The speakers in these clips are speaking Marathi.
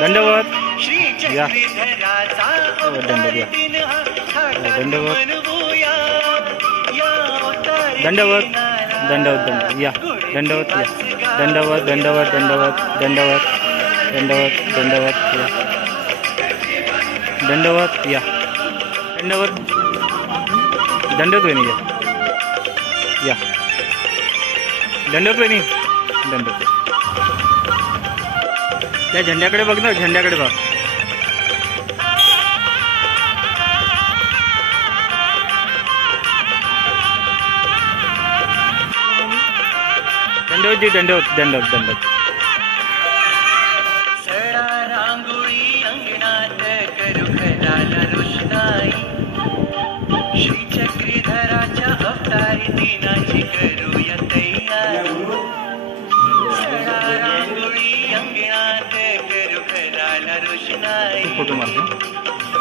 दंडवत. या. दंडवत. या दंडवत. दिनाला दंडवत. दंड या. दंडवत या. दंडवत दंडवत दंडवत दंडवत. दंडवत दंडवत या. दंडवत या. दंडवत. दंडवत वहिनी या. या. दंडवत वहिनी दंडवत त्या झेंड्याकडे बघ ना झेंड्याकडे बघ. दंडवत जी दंडवत दंडवत दंडवत. फोटो मारतो?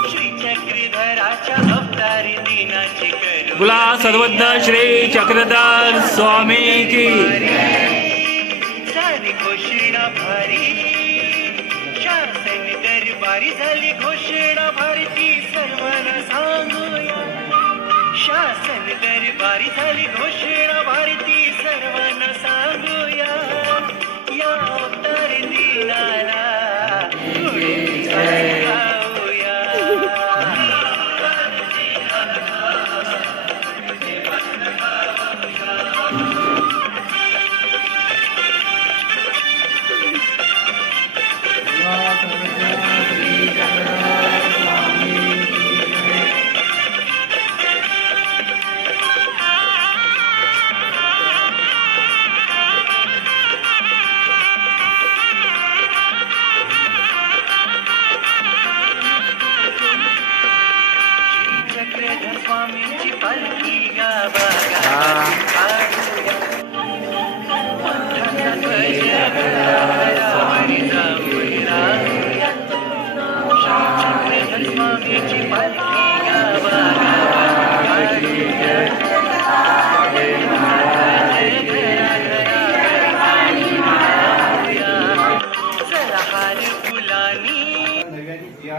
श्रीचक्रीधराच्या अवतारी दिनाची करू बोला सर्वज्ञ श्री चक्रधर स्वामी की. झाली घोषणा भारी. शासन दरबारी झाली घोषणा भारती सर्वांना सांगूया. शासन दरबारी झाली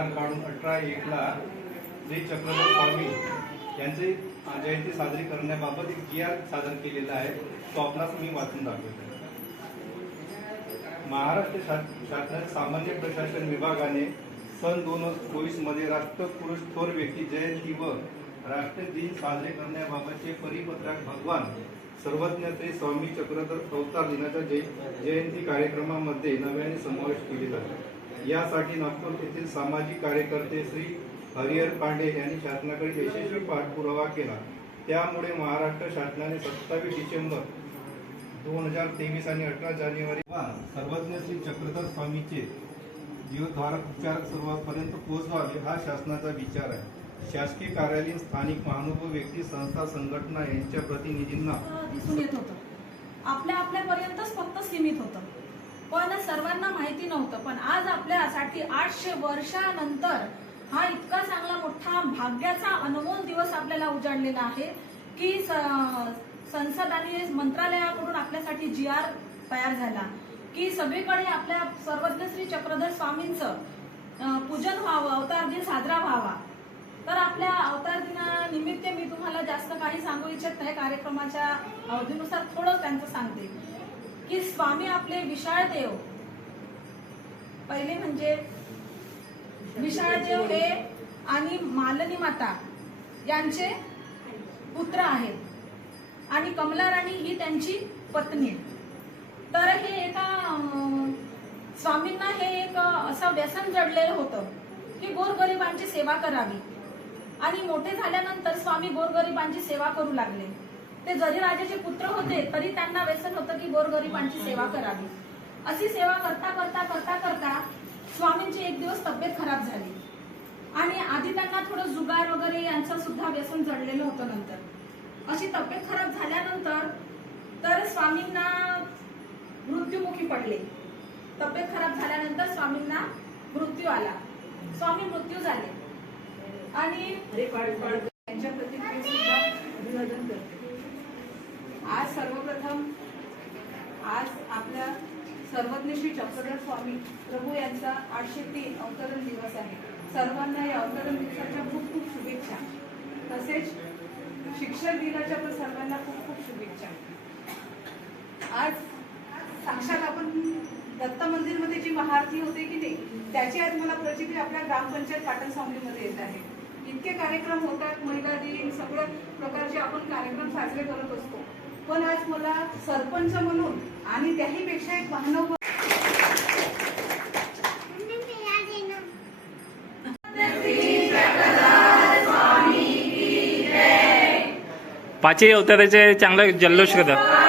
काढून अठरा एकला जे चक्रधर स्वामी यांचे जयंती साजरी करण्याबाबत एक जी आर सादर केलेला आहे. तो आपणास मी वाचून दाखवतो. महाराष्ट्र शासनात शासनाच्या सामान्य प्रशासन विभागाने सन दोन हजार चोवीसमध्ये राष्ट्रपुरुष थोर व्यक्ती जयंती व राष्ट्र दिन साजरे करण्याबाबतचे परिपत्रक भगवान सर्वज्ञ ते स्वामी चक्रधर अवतार दिनाच्या जय जयंती कार्यक्रमामध्ये नव्याने समावेश केलेला आहे. यासाठी नागपूर येथील सामाजिक कार्यकर्ते श्री हरिहर पांडे यांनी शासनाकडे यशस्वी पाठपुरावा केला. त्यामुळे महाराष्ट्र शासनाने सत्तावीस डिसेंबर दोन हजार तेवीस आणि अठरा जानेवारी सर्वज्ञ श्री चक्रधर स्वामीचे जीवधारक उपचार सर्वांपर्यंत पोहोचवावे हा शासनाचा विचार आहे. शासकीय कार्यालयीन स्थानिक महानुभव व्यक्ती संस्था संघटना यांच्या प्रतिनिधींना दिसून येत होतं आपल्या आपल्यापर्यंतच फक्त सीमित होतं. पण सर्वांना माहिती नव्हतं. पण आज आपल्यासाठी आठशे वर्षानंतर हा इतका चांगला मोठा भाग्याचा अनमोल दिवस आपल्याला उजाडलेला आहे की स- संसद आणि मंत्रालयाकडून आपल्यासाठी जी आर तयार झाला. की सगळीकडे आपल्या सर्वज्ञ श्री चक्रधर स्वामींचं पूजन व्हावं अवतार दिन साजरा व्हावा. तर आपल्या अवतार दिनानिमित्त मी तुम्हाला जास्त काही सांगू इच्छित नाही कार्यक्रमाच्या अवधीनुसार थोडं त्यांचं सांगते. की स्वामी आपले विशाळ देव. पहिले म्हणजे विशाळदेव हे आणि मालनी माता यांचे पुत्र आहेत. आणि कमला राणी ही त्यांची पत्नी तर हे एका स्वामींना हे एक असं व्यसन जडलेलं होतं की गोरगरिबांची सेवा करावी. आणि मोठे झाल्यानंतर स्वामी गोरगरिबांची सेवा करू लागले. ते जरी राजाचे पुत्र होते तरी त्यांना व्यसन होतं की गोरगरिबांची सेवा करावी. अशी सेवा करता करता करता करता स्वामींची एक दिवस तब्येत खराब झाली. आणि आधी त्यांना थोडं जुगार वगैरे यांचं सुद्धा व्यसन जडलेलं होतं नंतर. अशी तब्येत खराब झाल्यानंतर तर स्वामींना मृत्युमुखी पडले. तब्येत खराब झाल्यानंतर स्वामींना मृत्यू आला. स्वामी मृत्यू झाले. आणि त्यांच्या प्रतिक्रिया सुद्धा अभिवादन करते. आज सर्वप्रथम आज आपल्या सर्वज्ञ श्री चक्रधर स्वामी प्रभू यांचा आठशे तीन अवतरण दिवस आहे. सर्वांना या अवतरण दिवसाच्या खूप खूप शुभेच्छा. तसेच शिक्षक दिनाच्या पण सर्वांना खूप खूप शुभेच्छा. आज साक्षात आपण दत्त मंदिरमध्ये जी महाआरती होते की नाही त्याची आज मला प्रचिती आपल्या ग्रामपंचायत पाटण सांगलीमध्ये येत आहे. इतके कार्यक्रम होतात महिला दिन सगळ्या प्रकारचे आपण कार्यक्रम साजरे करत असतो. पण आज मला सरपंच म्हणून आणि त्याही पेक्षा एक महानव पाचही अवताराचे चांगला जल्लोष करतात.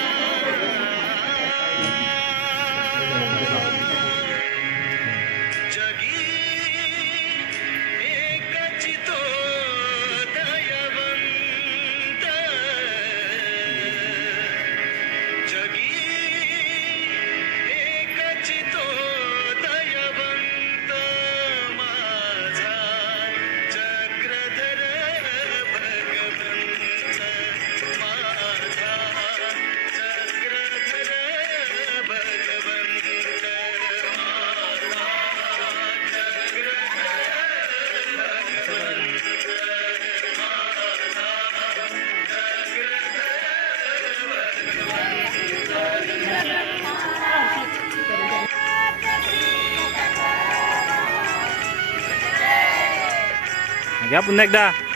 Gapun nek dah.